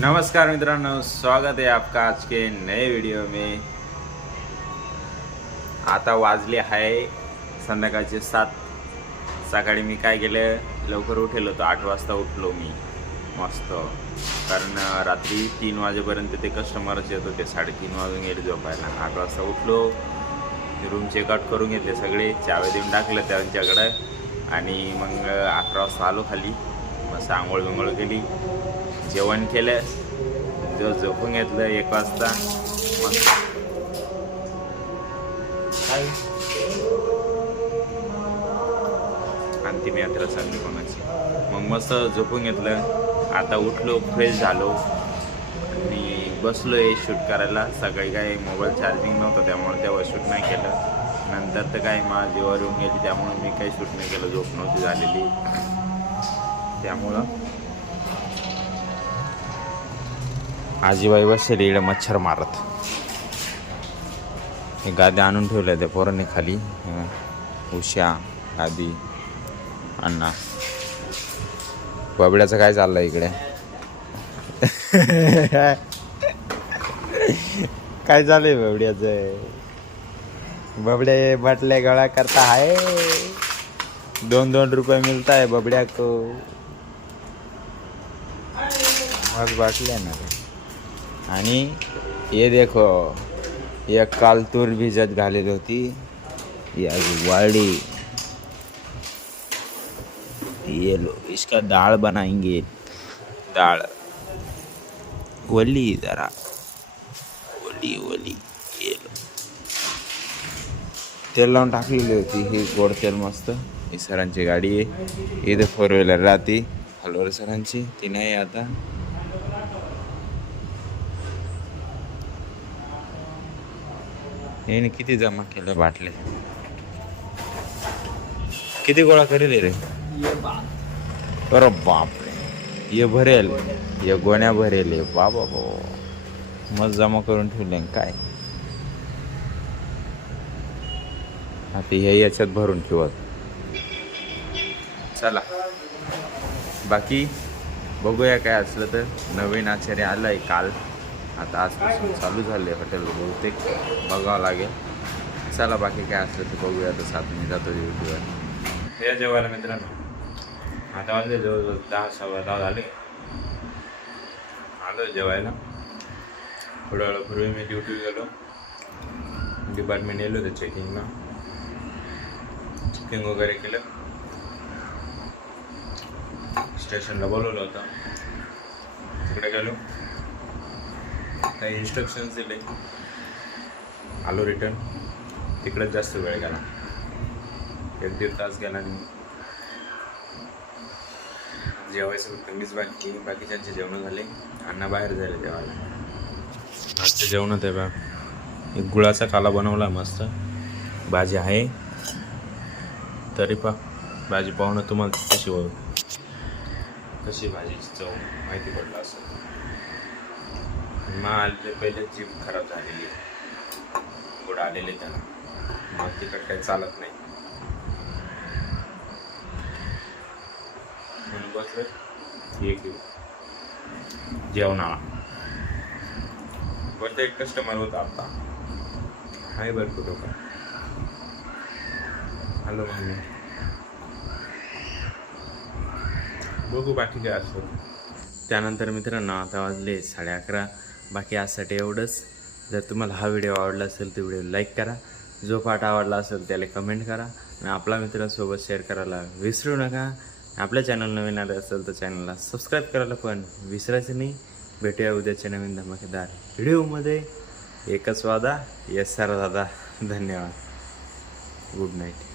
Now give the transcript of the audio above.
नमस्कार मित्रांनो, स्वागत है आपका आज के नए वीडियो में। आता वाजले आहे संध्याकाळचे 7। सकाळी मी काय केलं, लवकर उठेल होतो, 8 वाजता उठलो मी मस्त। कारण रात्री 3 वाजेपर्यंत ते कस्टमरच येत होते, 3:30 वाजून गेले झोपायला। 8 वाजता उठलो, रूम चेकआउट करून घेतले सगळे, चावी देऊन टाकलं त्यांच्याकडे आणि मग 11 वाजता आलो खाली। मस्त आंघोळ बिंघोळ केली, जेवण केलं, जो झोपून घेतलं 1 वाजता। मग अंतिम यात्रा चालली कोणाची। मग मस्त झोपून घेतलं, आता उठलो, फ्रेश झालो आणि बसलोय शूट करायला। सकाळी काय मोबाईल चार्जिंग नव्हतं त्यामुळे तेव्हा शूट नाही केलं। नंतर तर काय माझ्या जीवावर येऊन गेली त्यामुळे मी काही शूट नाही केलं, झोप नव्हती झालेली त्यामुळं। आजीबाई बसले इकडे मच्छर मारत, हे गाद्या आणून ठेवल्या त्या पोरांनी खाली। उषा, आदी, अण्णा। बबड्याचं काय चाललंय इकडे? काय चाललंय बबड्याचं? बबडे बाटले गळा करता है, 2-2 रुपये मिलता है बबड्या को। मग बाटले ना। आणि ये देखो, ये काल तूर भिजत घालेली होती, ये वाड़ी, ये लो इसका दाल बनाएंगे। दाल वली, जरा वली वली, ये लो। तेल लावून टाकलेली होती, ही गोड तेल मस्त। ही सरांची गाडी आहे, इथे 4 व्हीलर राहती हलवर सरांची, ती नाही आता। याने किती जमा केलं बाटले, किती गोळा करेल रे? अरे बापरे, ये भरेल, ये गोण्या भरेल, बाबा बाबा, मस्त जमा करून ठेवले काय। आता हे याच्यात भरून ठेवत। चला बाकी बघूया काय असलं तर। नवीन आचार्य आलाय काल, आता आजपासून चालू झाले हॉटेल, बहुतेक बघावं लागेल। चला बाकी काय असलं तर बघूया, तर 7 मी जातो ड्युटीवर। हे जेवायला मित्रांनो, आता वाजले जवळजवळ 10-10:15 झाले। आलो जेवायला, थोड्या वेळापूर्वी मी ड्युटी गेलो, डिपार्टमेंट गेलो होतं चेकिंगला, चेकिंग वगैरे केलं। स्टेशनला बोलवलं होतं, तिकडे गेलो, काही इन्स्ट्रक्शन्स दिले, आलो रिटर्न। तिकडेच जास्त वेळ गेला, 1-1.5 तास गेला। आणि जेवायचं फक्त मीच बाकी, बाकीच्यांचे जेवण झाले, अण्णा बाहेर झाले जेवायला। आजचे जेवणात आहे बा, एक गुळाचा काला बनवला मस्त, भाजी आहे। तरी भाजी पाहून तुम्हाला कशी भाजीची चव माहिती पडलं असं। आले पहिले जीभ खराब झालेली, गोड आलेले त्याला, मग तिकट काही चालत नाही म्हणून बसलं एक जेवणाला। बरं एक कस्टमर होता आता, हाय भरपूर लोक, हॅलो मम्मी, बघू बाकी काय असतं त्यानंतर। मित्रांनो आता वाजले 11:30, बाकी आजसाठी एवढंच। जर तुम्हाला हा व्हिडिओ आवडला असेल तर व्हिडिओ लाईक करा, जो पार्ट आवडला असेल त्याला कमेंट करा आणि आपल्या मित्रांसोबत शेअर करायला विसरू नका। आपल्या चॅनल नवीन आलं असेल तर चॅनलला सबस्क्राईब करायला पण विसरायचं नाही। भेटूया उद्याच्या नवीन धमाकेदार व्हिडिओमध्ये। एकच वादा, येस सर दादा, धन्यवाद, गुड नाईट।